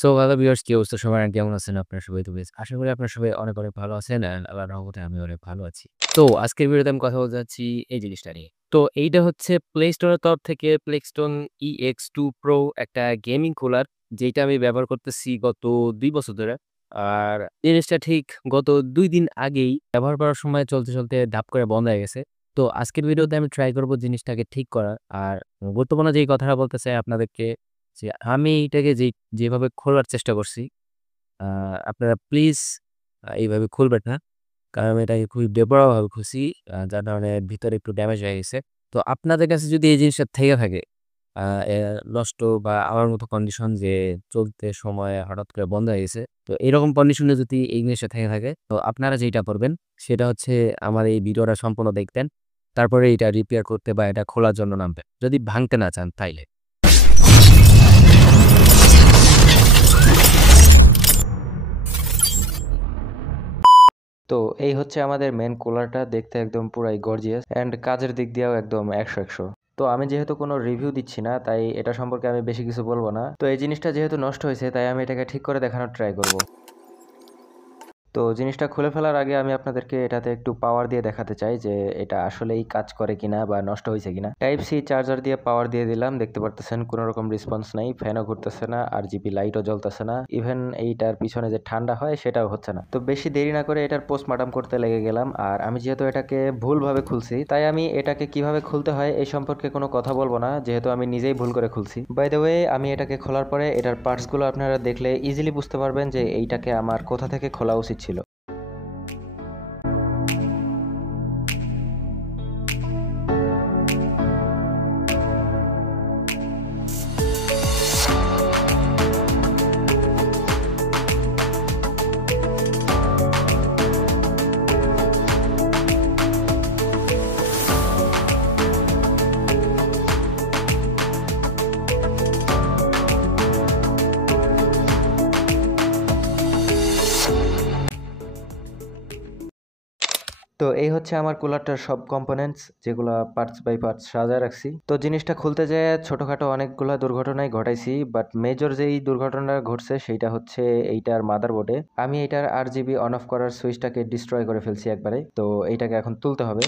So hello viewers, কি অবস্থা সবার? কেমন আছেন আপনারা সবাই? তো বেশ আশা করি আপনারা সবাই অনেক, অনেক ভালো আছেন। অ্যান্ড আল্লাহর রহমতে আমি অনেক ভালো আছি। তো আজকের ভিডিওতে আমি কথা বলতে যাচ্ছি এই জিনিসটা নিয়ে। তো এইটা হচ্ছে প্লে স্টোরের তরফ থেকে প্লেস্টোন EX2 Pro একটা গেমিং কুলার, যেইটা আমি ব্যবহার করতেছি গত ২ বছর ধরে। আর জিনিসটা ঠিক গত ২ দিন আগেই ব্যবহার করার সময় চলতে, চলতে ধাপ করে বন্ধ হয়ে গেছে। তো আজকের ভিডিওতে আমি ট্রাই করব জিনিসটাকে ঠিক করার। আর গুরুত্বপূর্ণ যেই কথাটা বলতে চাই আপনাদেরকে, যে আমি এইটাকে যেভাবে খোলার চেষ্টা করছি, আ আপনারা প্লিজ এইভাবে খুলবেন না। কারণ আমি এটাকে খুবই বেপরোয়াভাবে খুলছি। যার কারণে ভিতরে একটু ড্যামেজ হয়ে গেছে। তো আপনাদের কাছে যদি এই জিনিসটা থেকে থাকে, আ এ নষ্ট বা আমার মতো কন্ডিশন যে চলতে সময় হঠাৎ করে বন্ধ হয়ে গেছে। তো এরকম কন্ডিশনে যদি এই জিনিসটা থেকে থাকে, তো আপনারা যেইটা করবেন সেটা হচ্ছে আমার এই ভিডিওটা সম্পূর্ণ দেখবেন। তারপরে এটা রিপেয়ার করতে বা এটা খোলার জন্য নামবেন। যদি ভাঙতে না চান তাইলে। তো এই হচ্ছে আমাদের মেন কুলারটা, দেখতে একদম পুরাই গর্জিয়াস অ্যান্ড কাজের দিক দিয়েও একদম 100-100। তো আমি যেহেতু কোনো রিভিউ দিচ্ছি না, তাই এটা সম্পর্কে আমি বেশি কিছু বলবো না। তো এই জিনিসটা যেহেতু নষ্ট হয়েছে, তাই আমি এটাকে ঠিক করে দেখানোর ট্রাই করব। তো জিনিসটা খুলে ফেলার আগে আমি আপনাদেরকে এটাতে একটু পাওয়ার দিয়ে দেখাতে চাই যে এটা আসলেই কাজ করে কিনা বা নষ্ট হয়েছে কিনা। টাইপ সি চার্জার দিয়ে পাওয়ার দিয়ে দিলাম, দেখতে পারতেছেন কোনো রকম রেসপন্স নাই, ফ্যানও ঘুরতেছে না, RGB লাইটও জ্বলতেছে না, ইভেন এইটার পিছনে যে ঠান্ডা হয় সেটাও হচ্ছে না। তো বেশি দেরি না করে এটার পোস্টমর্টম করতে লেগে গেলাম। আর আমি যেহেতু এটাকে ভুলভাবে খুলছি, তাই আমি এটাকে কিভাবে খুলতে হয় এই সম্পর্কে কোনো কথা বলবো না, যেহেতু আমি নিজেই ভুল করে খুলছি। বাই দ্য ওয়ে, আমি এটাকে খোলার পরে এটার পার্টসগুলো আপনারা দেখলে ইজিলি বুঝতে পারবেন যে এইটাকে আমার কোথা থেকে খোলা উচিত ছিল। তো এই হচ্ছে আমার কুলারটার সব কম্পোনেন্টস, যেগুলো পার্টস বাই পার্টস সাজায় রাখছি। তো জিনিসটা খুলতে যেয়ে ছোটখাটো অনেকগুলা দুর্ঘটনাই ঘটাইছি, বাট মেজর যেই দুর্ঘটনা ঘটছে সেইটা হচ্ছে এইটার মাদারবোর্ডে আমি এইটার RGB অন অফ করার সুইচটাকে ডিস্ট্রয় করে ফেলছি একবারে। তো এইটাকে এখন তুলতে হবে।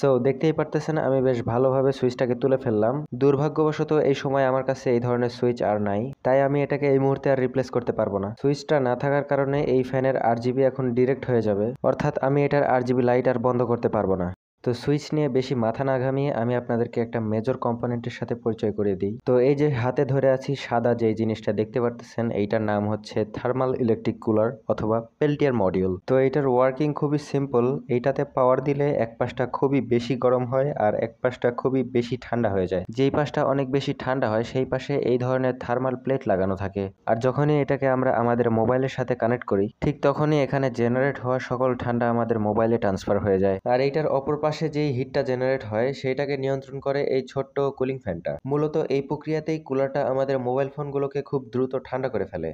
সো দেখতেই পারতেছেন আমি বেশ ভালোভাবে সুইচটাকে তুলে ফেললাম। দুর্ভাগ্যবশত এই সময় আমার কাছে এই ধরনের সুইচ আর নাই, তাই আমি এটাকে এই মুহূর্তে আর রিপ্লেস করতে পারবো না। সুইচটা না থাকার কারণে এই ফ্যানের RGB এখন ডিরেক্ট হয়ে যাবে, অর্থাৎ আমি এটার RGB লাইট আর বন্ধ করতে পারবো না। তো সুইচ নিয়ে বেশি মাথা না ঘামিয়ে আমি আপনাদেরকে একটা মেজর কম্পোনেন্টের সাথে পরিচয় করিয়ে দিই। তো এই যে হাতে ধরে আছি সাদা যে জিনিসটা দেখতে পারতেছেন, এইটার নাম হচ্ছে থার্মাল ইলেকট্রিক কুলার অথবা পেল্টিয়ার মডিউল। তো এইটার ওয়ার্কিং খুবই সিম্পল। এইটাতে পাওয়ার দিলে এক পাশটা খুবই বেশি গরম হয় আর এক পাশটা খুবই বেশি ঠান্ডা হয়ে যায়। যেই পাশটা অনেক বেশি ঠান্ডা হয় সেই পাশে এই ধরনের থার্মাল প্লেট লাগানো থাকে। আর যখনই এটাকে আমরা আমাদের মোবাইলের সাথে কানেক্ট করি, ঠিক তখনই এখানে জেনারেট হওয়া সকল ঠান্ডা আমাদের মোবাইলে ট্রান্সফার হয়ে যায়। আর এইটার অপর পাশে যেই হিটটা জেনারেট হয় সেইটাকে নিয়ন্ত্রণ করে এই ছোট্ট কুলিং ফ্যানটা। মূলত এই প্রক্রিয়াতেই কুলারটা আমাদের মোবাইল ফোনগুলোকে খুব দ্রুত ঠান্ডা করে ফেলে।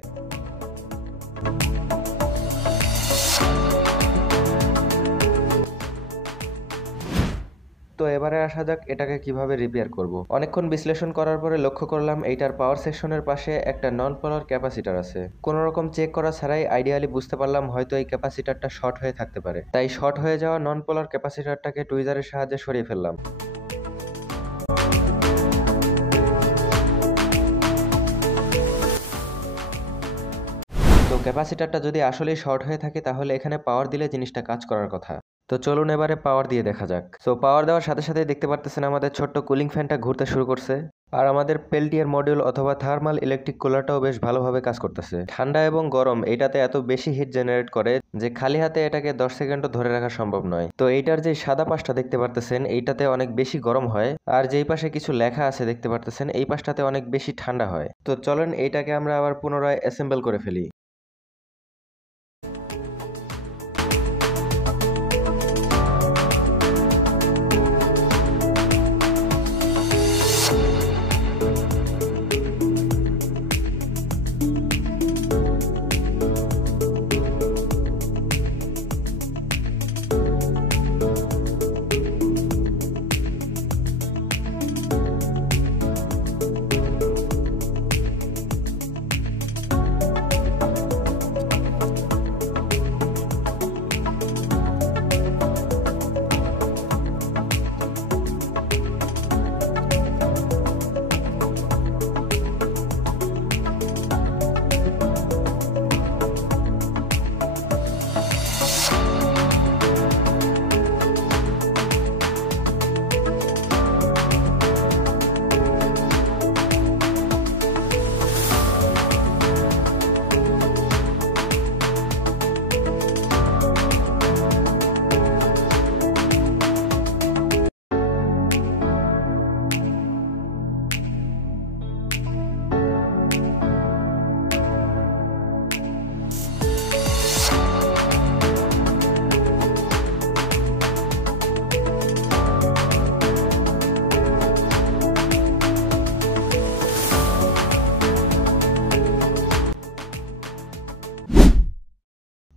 তো এবারে আসা যাক এটাকে কিভাবে রিপেয়ার করব। অনেকক্ষণ বিশ্লেষণ করার পরে লক্ষ্য করলাম এইটার পাওয়ার সেকশনের পাশে একটা নন পোলার ক্যাপাসিটর আছে। কোনো রকম চেক করা ছাড়াই আইডিয়ালি বুঝতে পারলাম হয়তো এই ক্যাপাসিটরটা শর্ট হয়ে থাকতে পারে। তাই শর্ট হয়ে যাওয়া নন পোলার ক্যাপাসিটরটাকে টুইজারের সাহায্যে সরিয়ে ফেললাম। তো ক্যাপাসিটরটা যদি আসলেই শর্ট হয়ে থাকে তাহলে এখানে পাওয়ার দিলে জিনিসটা কাজ করার কথা। তো চলুন এবারে পাওয়ার দিয়ে দেখা যাক। সো পাওয়ার দেওয়ার সাথে সাথে দেখতে পারতেছেন আমাদের ছোট্ট কুলিং ফ্যানটা ঘুরতে শুরু করছে। আর আমাদের পেল্টিয়ার মডিউল অথবা থার্মাল ইলেকট্রিক কুলারটাও বেশ ভালোভাবে কাজ করতেছে। ঠান্ডা এবং গরম এইটাতে এত বেশি হিট জেনারেট করে যে খালি হাতে এটাকে 10 সেকেন্ডও ধরে রাখা সম্ভব নয়। তো এইটার যে সাদা পাশটা দেখতে পারতেছেন এইটাতে অনেক বেশি গরম হয়, আর যেই পাশে কিছু লেখা আছে দেখতে পারতেছেন এই পাশটাতে অনেক বেশি ঠান্ডা হয়। তো চলেন এইটাকে আমরা আবার পুনরায় অ্যাসেম্বল করে ফেলি।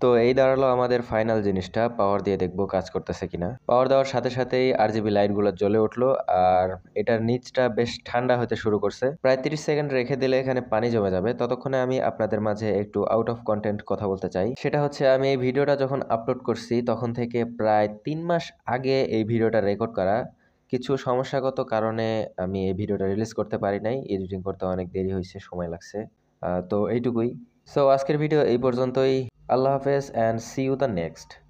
তো এই দাঁড়ালো আমাদের ফাইনাল জিনিসটা। পাওয়ার দিয়ে দেখবো কাজ করতেছে কিনা। পাওয়ার দেওয়ার সাথে সাথেই আরজিবি লাইটগুলো জ্বলে উঠলো, আর এটার নিচটা বেশ ঠান্ডা হতে শুরু করছে। প্রায় 30 সেকেন্ড রেখে দিলে এখানে পানি জমে যাবে। ততক্ষণে আমি আপনাদের মাঝে একটু আউট অফ কন্টেন্ট কথা বলতে চাই। সেটা হচ্ছে আমি এই ভিডিওটা যখন আপলোড করছি তখন থেকে প্রায় 3 মাস আগে এই ভিডিওটা রেকর্ড করা। কিছু সমস্যাগত কারণে আমি এই ভিডিওটা রিলিজ করতে পারি নাই। এডিটিং করতে অনেক দেরি হয়েছে, সময় লাগছে। তো এইটুকুই। সো আজকের ভিডিও এই পর্যন্তই। আল্লাহ হাফেজ and see you the next.